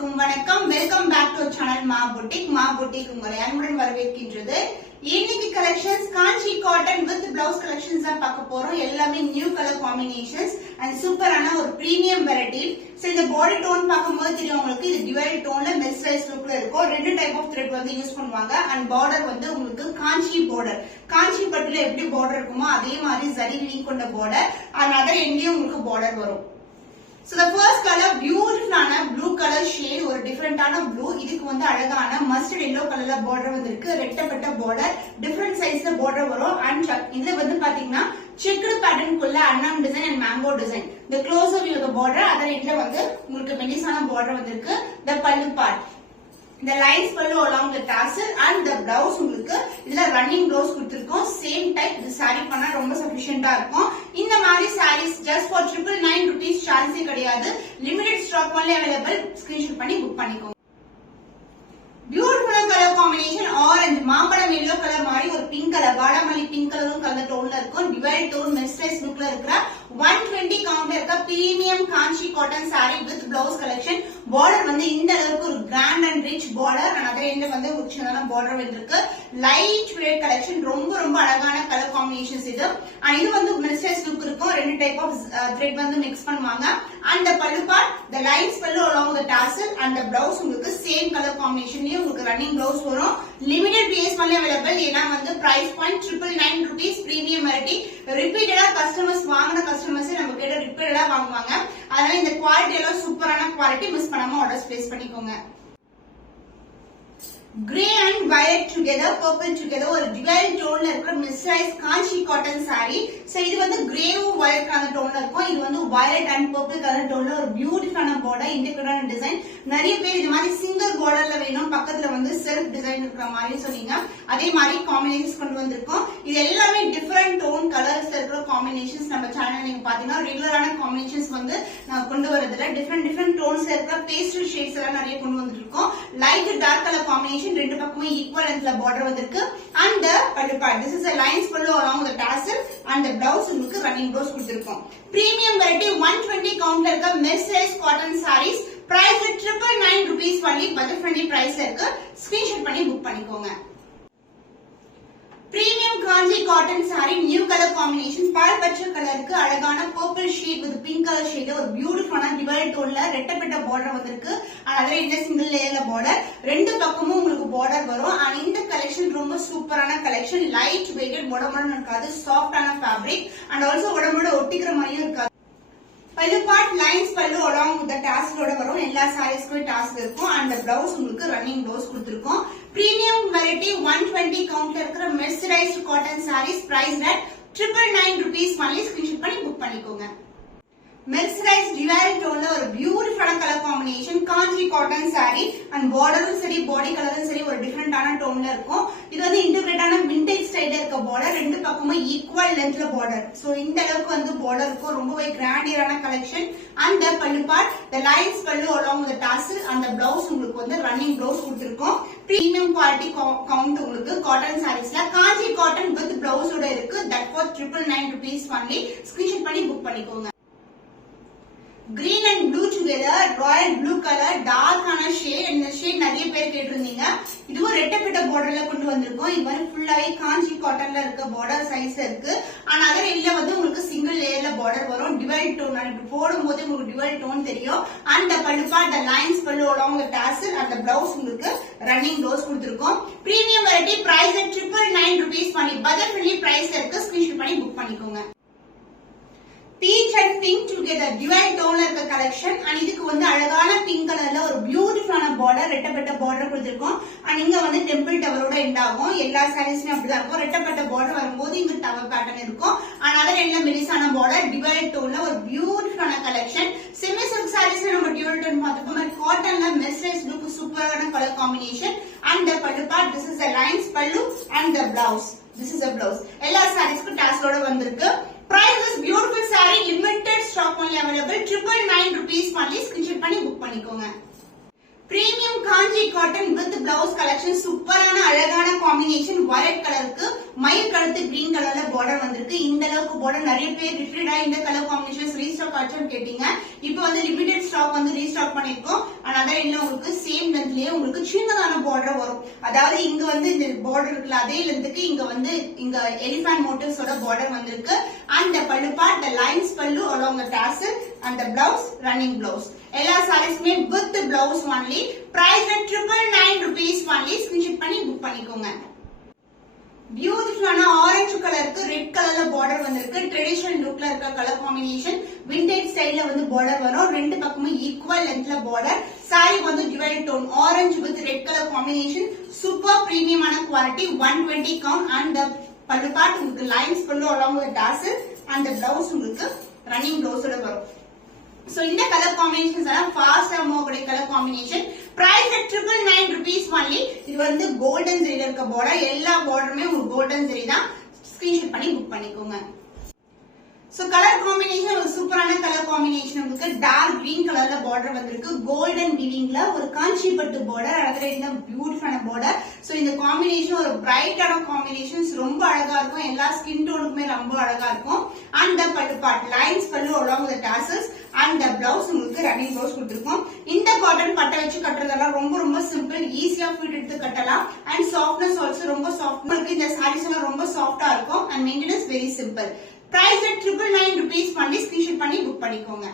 அனைவருக்கும் வணக்கம். Welcome back to channel மா புட்டிக் உங்களை அன்புடன் வரவேற்கின்றது. இன்னைக்கு collections Kanchi cotton with blouse collections தான் பார்க்க போறோம். எல்லாமே நியூ கலர் காம்பினேஷன்ஸ் அண்ட் சூப்பரான ஒரு பிரீமியம் வெரைட்டி. சோ இந்த பாடி டோன் பார்க்கும்போது தெரியும் உங்களுக்கு, இது டிவைட் டோன்ல மெஸ்ரைஸ் லுக்ல இருக்கும். ரெண்டு டைப் ஆஃப் த்ரெட் வந்து யூஸ் பண்ணுவாங்க. அண்ட் பார்டர் வந்து உங்களுக்கு காஞ்சி பார்டர், காஞ்சி பட்டுல எப்படி பார்டர் இருக்குமோ அதே மாதிரி ஜரி வீவிங் கொண்ட பார்டர். அண்ட் அதர் எண்ட்லயும் உங்களுக்கு பார்டர் வரும். So the first color beautiful blue color shade, ஒரு டிஃபரண்டான ப்ளூ. இதுக்கு வந்து அழகான மஸ்டர்ட் yellow கலர்ல பார்டர் வந்திருக்கு. ரெட்டப்பட்ட பார்டர், டிஃபரண்ட் சைஸ்ல பார்டர் வரும். அண்ட் இதுல வந்து பாத்தீங்கன்னா செக்குடு பேட்டர்னுக்குள்ள அன்னம் டிசைன் அண்ட் மேங்கோ டிசைன். இந்த close view of border, other எண்ட்ல வந்து உங்களுக்கு மெலிசான பார்டர் வந்திருக்கு. the பல்லு part, the lines pallu along the tassel and the blouse உங்களுக்கு இதுல running blouse கொடுத்திருக்கோம். Same type. இது saree பண்ணா ரொம்ப சஃபிஷியன்ட்டா இருக்கும். இந்த மாதிரி sarees just for 999 rupees சான்ஸே கிடையாது. Limited stock only available. Screenshot பண்ணி புக் பண்ணிக்கோங்க. பியூட்டிஃபுல் கலர் காம்பினேஷன் ஆரஞ்சு, மாம்பழம் எல்லோ கலர் மாதிரி ஒரு பிங்க் கலர், வாடாமல்லி பிங்க் கலரும் கலந்த டோன்ல இருக்கும். டிவைட் டோன் மெஸ்ரைஸ் லுக்ல இருக்கிற 120 கவுண்ட்ல இருக்க premium Kanchi cotton sorry with blouse collection. Border வந்து இந்த அளவுக்கு ஒரு கிராண்ட் அண்ட் ரிச் பார்டர். அதே எண்ட்ல வந்து ஒரு சின்னதான பார்டர் வந்திருக்கு. லைட் வெயிட் கலெக்ஷன், ரொம்ப ரொம்ப அழகான கலர் காம்பினேஷன்ஸ் இது. அண்ட் இது வந்து மெஸ்ரைஸ் லுக் இருக்கும். ரெண்டு டைப் ஆஃப் த்ரெட் வந்து மிக்ஸ் பண்ணுவாங்க. அண்ட் the பல்லு part, the lines pallu along the tassel and the blouse உங்களுக்கு சேம் கலர் காம்பினேஷன்லயே உங்களுக்கு ரன்னிங் பிளவுஸ் வரும். Limited piece only available. ஏன்னா வந்து price point 999 rupees premium variety. ரிப்பீட்டடா கஸ்டமர்ஸ் வாங்குன கஸ்டமர்ஸ் நம்ம கிட்ட ரிப்பீட்டடா வாங்குவாங்க. அதனால இந்த குவாலிட்டி எல்லாம் சூப்பரான குவாலிட்டி. மிஸ் பண்ணாம ஆர்டர்ஸ் பிளேஸ் பண்ணிக்கோங்க. Grey and violet together, purple together, ஒரு டிவைட் டோன்ல இருக்கிற mercerised Kanchi cotton saree. So இது வந்து கிரேவும் வயலட் கலர் டோன்ல இருக்கும். இது வந்து வயலட் அண்ட் பர்பிள் கலர் டோன்ல ஒரு பியூட்டிஃபுல்லான பார்டர், இன்டிகிரேட்டான டிசைன். நிறைய பேர் இது மாதிரி சிங்கிள் பார்டர்ல வேணும், பக்கத்துல வந்து செல்ஃப் டிசைன் இருக்கிற மாதிரி சொன்னீங்க. அதே மாதிரி காம்பினேஷன்ஸ் கொண்டு வந்திருக்கோம். இது எல்லாமே டிஃபரெண்ட் டோன் கலர்ஸ்ல இருக்கிற காம்பினேஷன்ஸ். நம்ம சேனல் நீங்க பாத்தீங்கன்னா ரெகுலரான காம்பினேஷன்ஸ் வந்து கொண்டு வரதுல டிஃபரெண்ட் டோன்ஸ்ல இருக்கிற பேஸ்டல் ஷேட்ஸ் எல்லாம் நிறைய கொண்டு வந்துருக்கோம். லைட் டார்க் கலர் காம்பினேஷன், ரெண்டு பக்கமே ஈக்குவல் லென்த்ல பார்டர் வந்திருக்கு. and the பல்லு part, this is a lines pallu along the tassel and the blouse உங்களுக்கு ரன்னிங் blouse கொடுத்திருக்கோம். பிரீமியம் வெரைட்டி 120 கவுண்ட்ல இருக்க mercerised cotton sarees. Price 999 rupees only. Budget friendly பிரைஸ்ல இருக்கு. ஸ்கிரீன்ஷாட் பண்ணி புக் பண்ணிக்கோங்க. Premium Kanchi cotton sari, new colour combination. பால் பச்சை கலருக்கு அழகான purple shade with pink colour shade, ஒரு பியூட்டிஃபுல்லான டிவைட் டோன்ல ரெட்டப்பட்ட பார்டர் வந்திருக்கு. அதே இந்த சிங்கிள் லேயர்ல பார்டர், ரெண்டு பக்கமும் உங்களுக்கு பார்டர் வரும். அண்ட் இந்த கலெக்ஷன் ரொம்ப சூப்பரான கலெக்ஷன். லைட் வெயிட்டட், உடம்புடன் இருக்காது, சாஃப்டான ஃபேப்ரிக். அண்ட் ஆல்சோ உடம்போட ஒட்டிக்கிற மாதிரியும் இருக்காது. Pallu part, lines pallu along with the tassel ஓட வரும். எல்லா சாரீஸ்க்குமே டாசல் இருக்கும். அண்ட் பிளவுஸ் உங்களுக்கு ரன்னிங் பிளவுஸ் கொடுத்திருக்கோம். பிரீமியம் வெரைட்டி 120 கவுண்ட்ல இருக்கிற mercerised cotton saris. Price at 999 rupees only. Screenshot பண்ணி புக் பண்ணிக்கோங்க. மெர்சரைஸ்ட் டிவைட் டோன்ல ஒரு பியூட்டிஃபுல்லான colour combination, Kanchi cotton sari. And பார்டரும் சரி, பாடி கலரும் சரி, ஒரு டிஃபரெண்டான டோன்ல இருக்கும். இது வந்து இன்டிகிரேட்டான விண்டேஜ் ஸ்டைல்ல இருக்க பார்டர், ரெண்டு பக்கமும் ஈக்குவல் லென்த்ல பார்டர். சோ இந்த அளவுக்கு வந்து பார்டர் இருக்கும். ரொம்பவே கிராண்டியரான கலெக்ஷன். அண்ட் பல்லு part, the lines pallu along the tassel and the blouse உங்களுக்கு வந்து ரன்னிங் blouse கொடுத்திருக்கோம். பிரீமியம் குவாலிட்டி கவுண்ட் உங்களுக்கு காட்டன் சாரீஸ்ல காஞ்சி காட்டன் வித் பிளவுஸ் ஓட இருக்கு. that for 999 rupees only. Screenshot பண்ணி புக் பண்ணிக்கோங்க. Green and blue together, royal blue color, dark ஆன ஷேட். இந்த ஷேட் நிறைய பேர் கேட்டிருந்தீங்க. இதுவும் ரெட்டப்பட்ட பார்டர்ல கொண்டு வந்திருக்கோம். இது வந்து ஃபுல்லாவே காஞ்சி காட்டன்ல இருக்க பார்டர் சைஸ் இருக்கு. ஆனா அதே இல்ல வந்து உங்களுக்கு சிங்கிள் லேயர்ல பார்டர் வரும். டிவைட் டோன், இப்படி போடும்போது உங்களுக்கு டிவைட் டோன் தெரியும். அண்ட் பல்லு part, the lines pallu along the tassel and the blouse உங்களுக்கு ரன்னிங் blouse கொடுத்திருக்கோம். Premium variety. Price at 999 rupees only. Budget friendly பிரைஸ்ல இருக்கு. ஸ்கிரீன்ஷாட் பண்ணி புக் பண்ணிக்கோங்க. Peach and pink together, divide டோன்ல இருக்க கலெக்ஷன். அண்ட் இதுக்கு வந்து அழகான பிங்க் கலர்ல ஒரு பியூட்டிஃபுல்லான பார்டர், ரெட்டப்பட்ட பார்டர் கொடுத்திருக்கோம். அண்ட் இங்க வந்து டெம்பிள் டவரோட எண்ட் ஆகும். எல்லா சாரீஸ்லயும் அப்படிதான் இருக்கும். ரெட்டப்பட்ட பார்டர் வரும்போது இங்க டவர் பேட்டர்ன் இருக்கும். அண்ட் அதர் என்ன மெலிசான பார்டர், டிவைட் டோன்ல ஒரு பியூட்டிஃபுல்லான கலெக்ஷன். செமி சில்க் சாரீஸ்ல நம்ம டிவைட் டோன் பார்த்துக்கோம். காட்டன்ல மெஸ்ரைஸ் லுக், சூப்பரான கலர் காம்பினேஷன். அண்ட் the பல்லு part, this is the lines pallu and the blouse. This is the blouse. எல்லா சாரீஸ்க்கும் டாஸ்லோட வந்திருக்கு. Price is beautiful saree, limited stock only available. 999 rupees only. Screenshot பண்ணி book பண்ணிக்கோங்க. Premium Kanchi cotton with blouse collection சூப்பரான அழகான combination violet கலருக்கு மயில் கழுத்து green கலர்ல பார்டர் வந்திருக்கு. இந்த அளவுக்கு பார்டர் நிறைய பேர் ரிப்பீட்டடா இந்த கலர் காம்பினேஷன் ரீஸ்டாக் ஆச்சுன்னு கேட்டீங்க. இப்போ வந்து லிமிடெட் ஸ்டாக் வந்து ரீஸ்டாக் பண்ணிருக்கோம். அதனால இல்ல உங்களுக்கு சேம் லென்த்லயே உங்களுக்கு சின்னதான பார்டர் வரும். அதாவது இங்க வந்து இந்த பார்டர் இருக்குல்ல அதே லென்த்துக்கு இங்க எலிஃபண்ட் மோட்டிவ்ஸோட பார்டர் வந்திருக்கு. அந்த பல்லு பார்ட் the lines பல்லு along the tassel and the blouse running blouse. எல்லா சாரீஸ்மே with blouse only. Price at 999 rupees only. Screenshot பண்ணி புக் பண்ணிக்கோங்க. பியூட்டிஃபுல்லான ஆரஞ்சு கலருக்கு ரெட் கலர்ல பார்டர் வந்திருக்கு. ட்ரெடிஷனல் லுக்ல இருக்க கலர் காம்பினேஷன் விண்டேஜ் ஸ்டைல்ல வந்து பார்டர் வரும். ரெண்டு பக்கமும் ஈக்குவல் லென்த்ல பார்டர். சாரி வந்து divide tone orange with red colour combination. Super பிரீமியமான quality. 120 count and the pallu part உங்களுக்கு lines pallu along with tassel and the blouse உங்களுக்கு ரன்னிங் ப்ளவுஸோட வரும். சோ இந்த கலர் காம்பினேஷன்ஸ் எல்லாம் ஃபாஸ்டா மூவ் ஆகக்கூடிய colour combination. Price at 999 rupees only. இது வந்து கோல்டன் ஜெரில இருக்க பார்டர். எல்லா பார்டருமே உங்களுக்கு கோல்டன் ஜெரி தான். ஸ்கிரீன்ஷாட் பண்ணி புக் பண்ணிக்கோங்க. சோ கலர் காம்பினேஷன் ஒரு சூப்பரான கலர் காம்பினேஷன் உங்களுக்கு டார்க் கிரீன் கலர்ல பார்டர் வந்திருக்கு. கோல்டன் வீவிங்ல ஒரு காஞ்சி பட்டு பார்டர். அதுல இந்த பியூட்டிஃபுல்லான பார்டர். சோ இந்த காம்பினேஷன் ஒரு பிரைட்டான காம்பினேஷன்ஸ் ரொம்ப அழகா இருக்கும். எல்லா ஸ்கின் டோனுக்குமே ரொம்ப அழகா இருக்கும். அந்த பல்லு part lines pallu along with the tassels and the blouse உங்களுக்கு ரன்னிங் ப்ளவுஸ் கொடுத்திருக்கோம். இந்த காட்டன் பட்டை வச்சு கட்டுறதெல்லாம் ரொம்ப சிம்பிள். ஈஸியா ஃபிட் எடுத்து கட்டலாம். அண்ட் சாஃப்ட்னஸ் ஆல்சோ ரொம்ப சாஃப்ட். உங்களுக்கு இந்த சாரீஸ் எல்லாம் ரொம்ப சாஃப்டா இருக்கும். And maintenance very simple. Price at 999 rupees பண்ணி ஸ்கிரீன்ஷாட் பண்ணி புக் பண்ணிக்கோங்க.